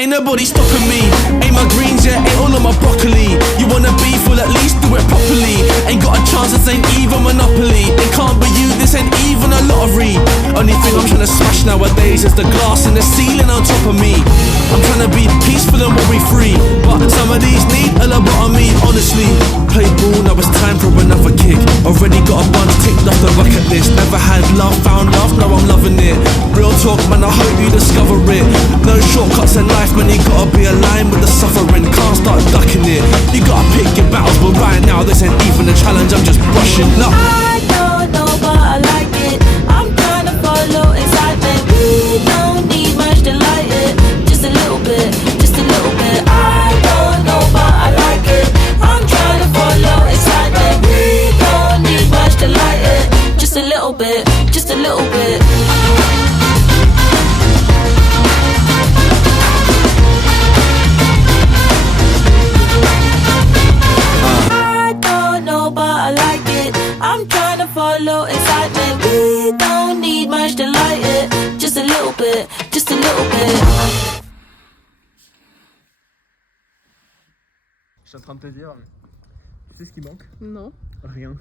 Ain't nobody stopping me. Ain't my greens yet, ain't all of my broccoli. You wanna beef, well at least do it properly. Ain't got a chance, this ain't even Monopoly. It can't be you, this ain't even a lottery. Only thing I'm trying to smash nowadays is the glass in the ceiling on top of me. I'm trying to be peaceful and worry free, but some of these need a lobotomy, honestly. Play ball, now it's time for another kick. Already got a bunch ticked off the bucket list. Never had love, found love, now I'm loving it. Real talk, man, I hope you discover it. No shortcuts in life, man, you gotta be aligned with the suffering. Can't start ducking it. You gotta pick your battles, but right now this ain't even a challenge, I'm just brushing up. I don't know, but I like it. I'm trying to follow excitement. We don't need much to light it. Just a little bit, just a little bit. I don't know, but I like it. I'm trying to follow excitement. We don't need much to light it. Just a little bit, just a little bit. I don't know, but I like it. I'm trying to follow excitement. We don't need much to light it. Just a little bit, just a little bit. Je suis en train de te dire, tu sais ce qui manque? Non. Rien.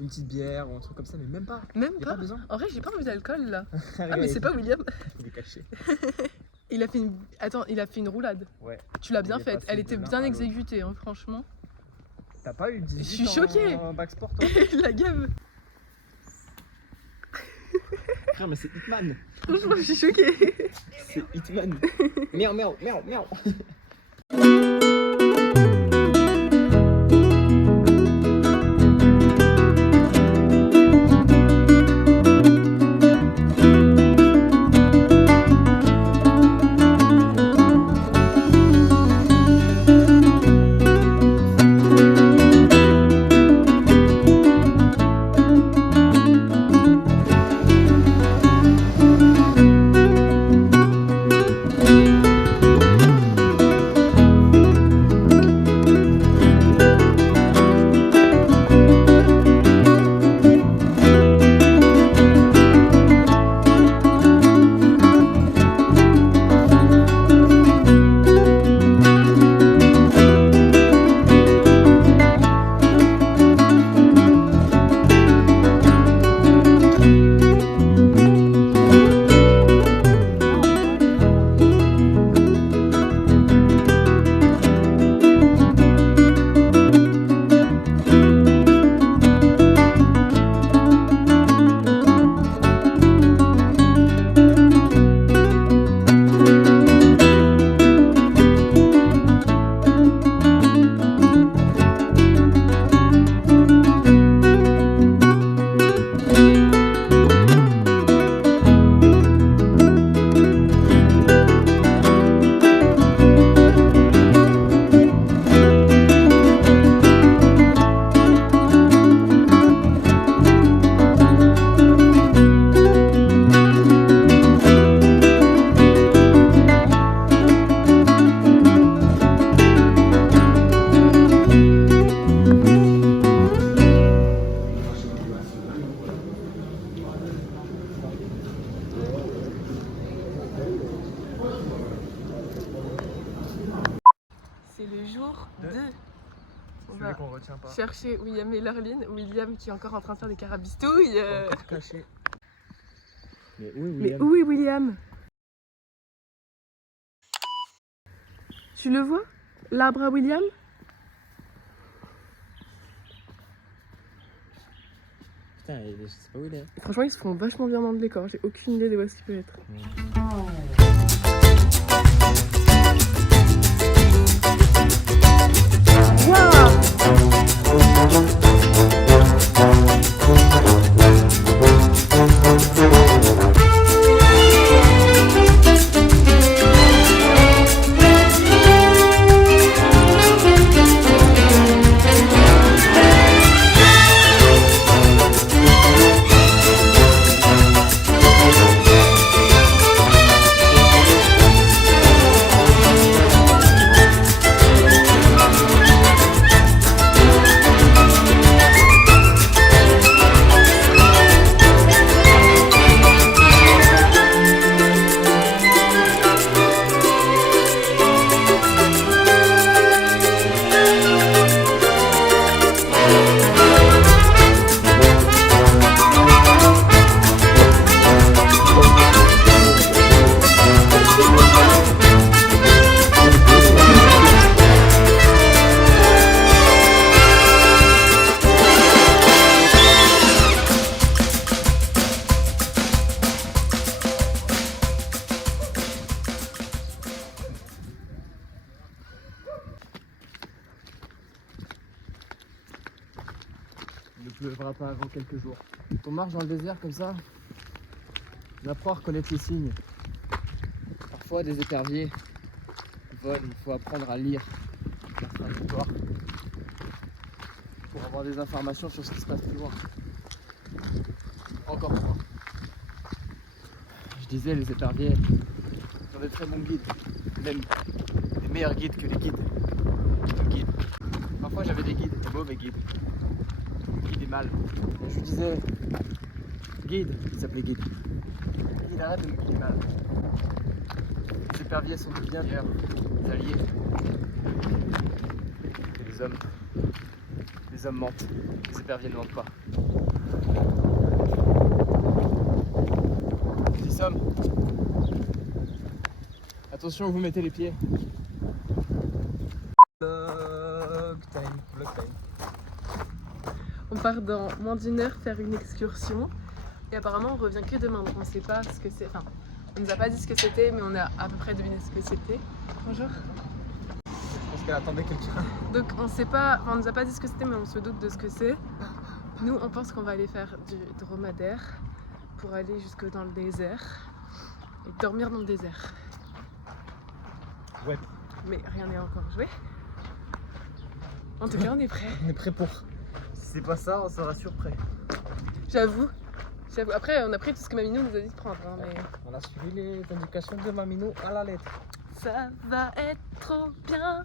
Une petite bière ou un truc comme ça, mais même pas. Même y a pas. pas besoin. En vrai, j'ai pas envie d'alcool là. Ah, mais c'est pas William. Il est caché. Il a fait une. Attends, il a fait une roulade. Ouais. Tu l'as bien Il est faite. passé Elle de était l'un bien à l'autre. exécutée, hein, franchement. T'as pas eu 18 Je suis choquée. en bac sport, toi? La gamme. Frère, mais c'est Hitman. Franchement, je suis choquée. C'est Hitman. Miaou, miaou, miaou, miaou. C'est le jour de. On Celui va qu'on retient pas. chercher William et Lorline. William qui est encore en train de faire des carabistouilles. Encore caché. Mais oui, Mais où est William? Tu le vois? L'arbre à William? Putain, je sais pas où il est. Franchement, ils se font vachement bien dans le décor. J'ai aucune idée de où est-ce qu'il peut être. ne pleuvra pas avant quelques jours. Quand on marche dans le désert comme ça, on apprend à reconnaître les signes. Parfois des éperviers volent, il faut apprendre à lire la trajectoire pour avoir des informations sur ce qui se passe plus loin. Encore une fois. Je disais, les éperviers sont des très bons guides, même des meilleurs guides que les guides. Parfois j'avais des guides, des mauvais guides. Guide est mal. Et je lui disais, guide, il s'appelait guide. Il arrête de me guider mal. Les éperviers sont de bien meilleurs alliés que les hommes. Les hommes mentent, les éperviers ne mentent pas. Nous y sommes. Attention où vous mettez les pieds. Vlog time. On part dans moins d'une heure faire une excursion et apparemment on revient que demain, donc on sait pas ce que c'est. Enfin, on nous a pas dit ce que c'était, mais on a à peu près deviné ce que c'était. Bonjour. Je pense qu'elle attendait quelqu'un. Donc on sait pas, enfin, on nous a pas dit ce que c'était, mais on se doute de ce que c'est. Nous, on pense qu'on va aller faire du dromadaire pour aller jusque dans le désert et dormir dans le désert. Ouais. Mais rien n'est encore joué. En tout cas, on est prêt. On est prêt pour. Si c'est pas ça, on sera surprêt. J'avoue. Après, on a pris tout ce que Maminou nous a dit de prendre. Hein, mais... On a suivi les indications de Maminou à la lettre. Ça va être trop bien.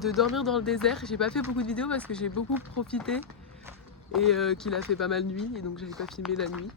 De dormir dans le désert. J'ai pas fait beaucoup de vidéos parce que j'ai beaucoup profité et qu'il a fait pas mal nuit et donc j'avais pas filmé la nuit.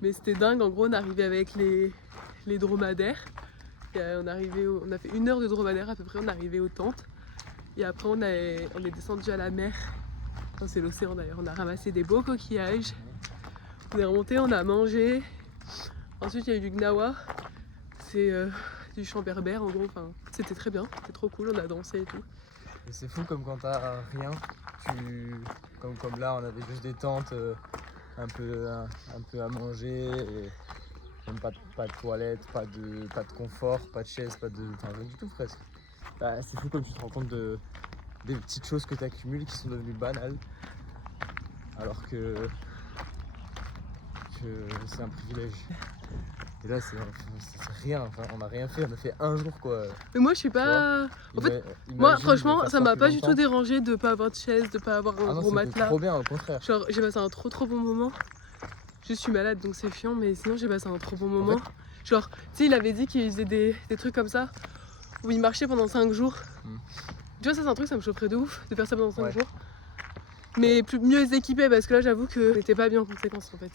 Mais c'était dingue, en gros on arrivait avec les dromadaires et on a fait 1 heure de dromadaire à peu près, on est arrivé aux tentes et après on est descendu à la mer, enfin, c'est l'océan d'ailleurs, on a ramassé des beaux coquillages, on est remonté, on a mangé, ensuite il y a eu du gnawa, c'est du chant berbère en gros, enfin, c'était très bien, c'était trop cool, on a dansé et tout. Et c'est fou comme quand t'as rien, comme là on avait juste des tentes, un peu à manger, et même pas de toilette, pas de confort, pas de chaise, enfin rien du tout presque. Bah, c'est fou comme tu te rends compte des petites choses que tu accumules qui sont devenues banales, alors que c'est un privilège. Et là c'est rien, enfin, on n'a rien fait, on a fait 1 jour quoi. Mais moi je suis pas... En fait, moi franchement ça m'a pas du tout dérangé de pas avoir de chaise, de pas avoir un gros matelas. Trop bien au contraire. Genre j'ai passé un trop bon moment. Je suis malade donc c'est chiant mais sinon j'ai passé un trop bon moment. En fait, genre tu sais il avait dit qu'il faisait des trucs comme ça où il marchait pendant 5 jours. Tu vois ça c'est un truc, ça me chaufferait de ouf de faire ça pendant 5 jours. Mais mieux équipé parce que là j'avoue que j'étais pas bien en conséquence en fait.